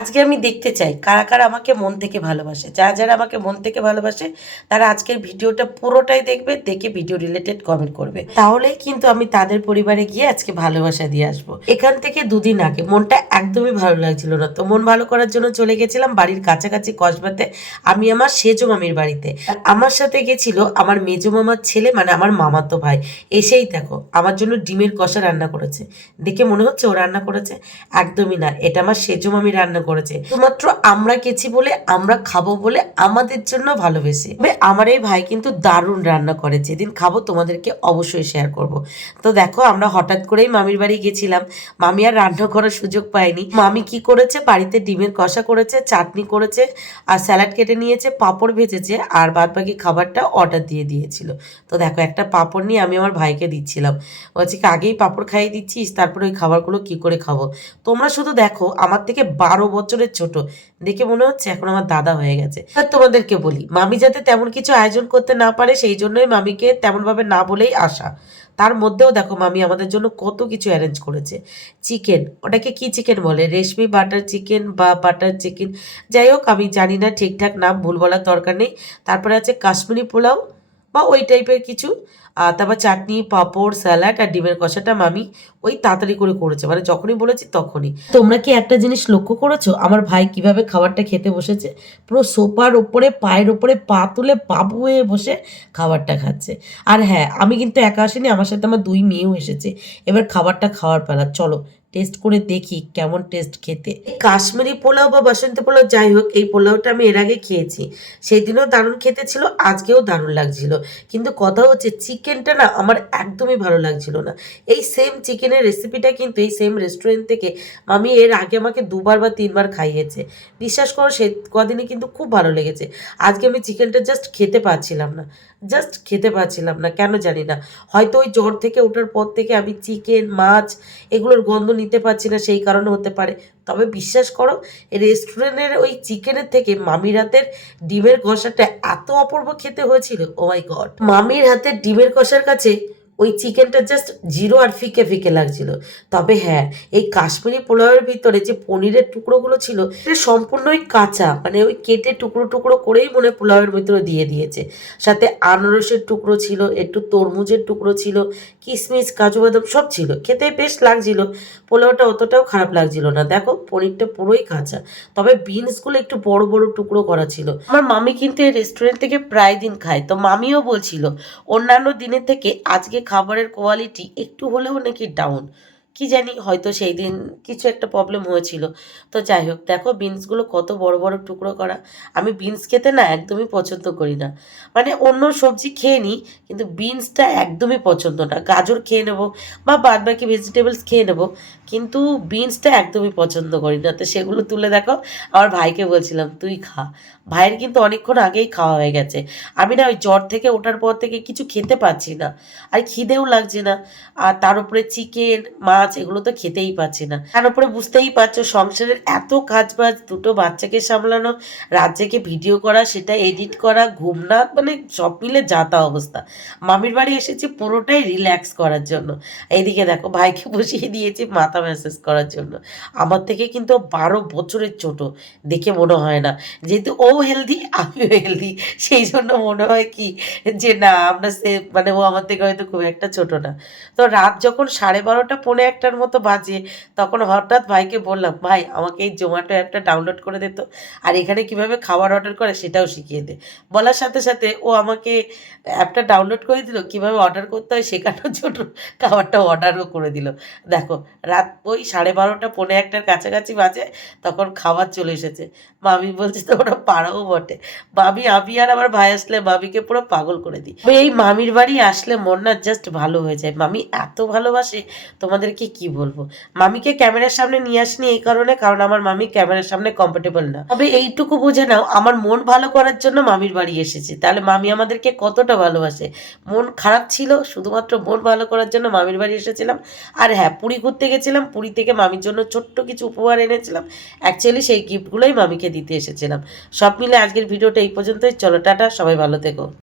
আজকে আমি দেখতে চাই কারা কারা আমাকে মন থেকে ভালোবাসে। যারা যারা আমাকে মন থেকে ভালোবাসে তারা আজকের ভিডিওটা পুরোটাই দেখবে, দেখে ভিডিও রিলেটেড কমেন্ট করবে। তাহলেই কিন্তু আমি তাদের পরিবারে গিয়ে আজকে ভালোবাসা দিয়ে আসবো। এখান থেকে দুদিন আগে মনটা একদমই ভালো লাগছিল না, তো মন ভালো করার জন্য চলে গেছিলাম বাড়ির কাছাকাছি কসবাতে, আমি আমার সেজো মামির বাড়িতে। আমার সাথে গেছিল আমার মেজো মামার ছেলে, মানে আমার মামাতো ভাই। এসেই দেখো আমার জন্য ডিমের কষা রান্না করেছে। দেখে মনে হচ্ছে ও রান্না করেছে? একদমই না, এটা আমার সেজো মামি রান্না করেছে। শুধুমাত্র আমরা গেছি বলে, আমরা খাবো বলে, আমাদের জন্য ভালোবেসে। তবে আমার এই ভাই কিন্তু দারুণ রান্না করে, যেদিন খাবো তোমাদেরকে অবশ্যই শেয়ার করব। তো দেখো আমরা হঠাৎ করেই মামির বাড়ি গেছিলাম, মামি আর রান্না করার সুযোগ পায়নি। মামি কি করেছে, বাড়িতে ডিমের কষা করেছে, চাটনি করেছে, আর স্যালাড কেটে নিয়েছে, পাঁপড় ভেজেছে, আর বাদ বাকি খাবারটা অর্ডার দিয়ে দিয়েছিল। তো দেখো একটা পাঁপড় নিয়ে আমি আমার ভাইকে দিচ্ছিলাম, বলছি কি আগেই পাঁপড় খাইয়ে দিচ্ছিস, তারপরে ওই খাবারগুলো কি করে খাবো। তোমরা শুধু দেখো, আমার থেকে 12 বছরের ছোট, দেখে মনে হচ্ছে এখন আমার দাদা হয়ে গেছে। আর তোমাদেরকে বলি, মামি যাতে তেমন কিছু আয়োজন করতে না পারে সেই জন্যই মামিকে তেমন ভাবে না বলেই আসা। তার মধ্যেও দেখো মামি আমাদের জন্য কত কিছু অ্যারেঞ্জ করেছে। চিকেন, ওটাকে কি চিকেন বলে, রেশমি বাটার চিকেন বা বাটার চিকেন, যাই হোক আমি জানি না ঠিকঠাক নাম, ভুল বলার দরকার নেই। তারপরে আছে কাশ্মীরি পোলাও বা ওই টাইপের কিছু, তারপর চাটনি, পাঁপড়, স্যালাড আর ডিমের কষাটা মামি ওই তাড়াতাড়ি করে করেছে, মানে যখনই বলেছি তখনই। তোমরা কি একটা জিনিস লক্ষ্য করেছো আমার ভাই কিভাবে খাবারটা খেতে বসেছে? পুরো সোফার ওপরে, পায়ের ওপরে পা তুলে বাবু হয়ে বসে খাবারটা খাচ্ছে। আর হ্যাঁ, আমি কিন্তু একা আসিনি, আমার সাথে আমার 2 মেয়েও এসেছে। এবার খাবারটা খাওয়ার পালা, চলো টেস্ট করে দেখি কেমন টেস্ট খেতে। কাশ্মীরি পোলাও বা বাসন্তী পোলাও যাই হোক, এই পোলাওটা আমি এর আগে খেয়েছি, সেই দিনও দারুণ খেতে ছিল, আজকেও দারুণ লাগছিল। কিন্তু কথা হচ্ছে চিকেনটা না আমার একদমই ভালো লাগছিল না। এই সেম চিকেনের রেসিপিটা কিন্তু এই সেম রেস্টুরেন্ট থেকে মামি এর আগে আমাকে 2বার বা 3বার খাইয়েছে। বিশ্বাস করো সে কদিনই কিন্তু খুব ভালো লেগেছে। আজকে আমি চিকেনটা জাস্ট খেতে পাচ্ছিলাম না, জাস্ট খেতে পাচ্ছিলাম না, কেন জানি না। হয়তো ওই জ্বর থেকে ওঠার পর থেকে আমি চিকেন, মাছ এগুলোর গন্ধ নিতে পারছি না, সেই কারণে হতে পারে। তবে বিশ্বাস করো, রেস্টুরেন্টের ওই চিকেনের থেকে মামির হাতের ডিমের কষাটা এত অপূর্ব খেতে হয়েছিল, ও মাই গড। মামির হাতের ডিমের কষার কাছে ওই চিকেনটা জাস্ট জিরো আর ফিকে ফিকে লাগছিল। তবে হ্যাঁ, এই কাশ্মীরি পোলাওয়ের ভিতরে যে পনিরের টুকরোগুলো ছিল এটা সম্পূর্ণই কাঁচা, মানে ওই কেটে টুকরো টুকরো করেই মনে পোলাওয়ের ভিতরে দিয়ে দিয়েছে। সাথে আনারসের টুকরো ছিল, একটু তরমুজের টুকরো ছিল, কিশমিশ, কাজু বাদাম সব ছিল, খেতে বেশ লাগছিল। পোলাওটা অতটাও খারাপ লাগছিল না। দেখো পনিরটা পুরোই কাঁচা, তবে বিনসগুলো একটু বড় বড় টুকরো করা ছিল। আমার মামি কিন্তু এই রেস্টুরেন্ট থেকে প্রায় দিন খায়, তো মামিও বলছিল অন্যান্য দিনের থেকে আজকে খাবারের কোয়ালিটি একটু হলেও নাকি ডাউন। কি জানি, হয়তো সেই দিন কিছু একটা প্রবলেম হয়েছিল। তো যাই হোক, দেখো বিনসগুলো কত বড় বড় টুকরো করা। আমি বিনস খেতে না একদমই পছন্দ করি না, মানে অন্য সবজি খেয়ে নিই কিন্তু বিনসটা একদমই পছন্দ না। গাজর খেয়ে নেবো বা বাদ বাকি ভেজিটেবলস খেয়ে নেবো, কিন্তু বিনসটা একদমই পছন্দ করি না। তো সেগুলো তুলে দেখো আমার ভাইকে বলছিলাম তুই খা। ভাইয়ের কিন্তু অনেকক্ষণ আগেই খাওয়া হয়ে গেছে। আমি না ওই জ্বর থেকে ওঠার পর থেকে কিছু খেতে পাচ্ছি না, আর খিদেও লাগছে না। আর তার উপরে চিকেন, মাছ এগুলো তো খেতেই পাচ্ছি না। তার উপরে বুঝতেই পারছো সংসারের এত কাজ বাজ, 2টো বাচ্চাকে সামলানো, রাত জেগে ভিডিও করা, সেটা এডিট করা, ঘুম না, মানে সব মিলে যা তা অবস্থা। মামির বাড়ি এসেছি পুরোটাই রিল্যাক্স করার জন্য। এইদিকে দেখো ভাইকে বসিয়ে দিয়েছি মাথা ম্যাসাজ করার জন্য। আমার থেকে কিন্তু 12 বছরের ছোট, দেখে মনে হয় না। যেহেতু ও হেলদি আমিও হেলদি, সেই জন্য মনে হয় কি যে না আমরা সে, মানে ও আমার থেকে হয়তো খুব একটা ছোট না। তো রাত যখন 12:30 পৌনে 1টার মতো বাজে, তখন হঠাৎ ভাইকে বললাম ভাই আমাকে এই জোম্যাটো অ্যাপটা ডাউনলোড করে দে তো, আর এখানে কিভাবে খাবার অর্ডার করে সেটাও শিখিয়ে দে। বলার সাথে সাথে ও আমাকে অ্যাপটা ডাউনলোড করে দিল, কিভাবে অর্ডার করতে হয় শেখানোর জন্য খাবারটা অর্ডারও করে দিল। দেখো রাত ওই 12:30 পৌনে 1টার কাছাকাছি বাজে, তখন খাবার চলে এসেছে। মামি বলছে তোমরা পাড়াও বটে। মামি, আমি আর আমার ভাই আসলে মামিকে পুরো পাগল করে দিই। এই মামির বাড়ি আসলে মন না জাস্ট ভালো হয়ে যায়। মামি এত ভালোবাসে, তোমাদেরকে কি বলবো। মামিকে ক্যামেরার সামনে নিয়ে আসিনি এই কারণে, কারণ আমার মামি ক্যামেরার সামনে কমফোর্টেবল না। তবে এইটুকু বুঝে নাও আমার মন ভালো করার জন্য মামির বাড়ি এসেছি, তাহলে মামি আমাদেরকে কতটা ভালোবাসে। মন খারাপ ছিল, শুধুমাত্র মন ভালো করার জন্য মামির বাড়ি এসেছিলাম। আর হ্যাঁ, পুরী ঘুরতে গেছিলাম, পুরী থেকে মামির জন্য ছোট্ট কিছু উপহার এনেছিলাম। অ্যাকচুয়ালি সেই গিফটগুলোই মামিকে দিতে এসেছিলাম। সব মিলে আজকের ভিডিওটা এই পর্যন্তই। চলো টাটা, সবাই ভালো থেকো।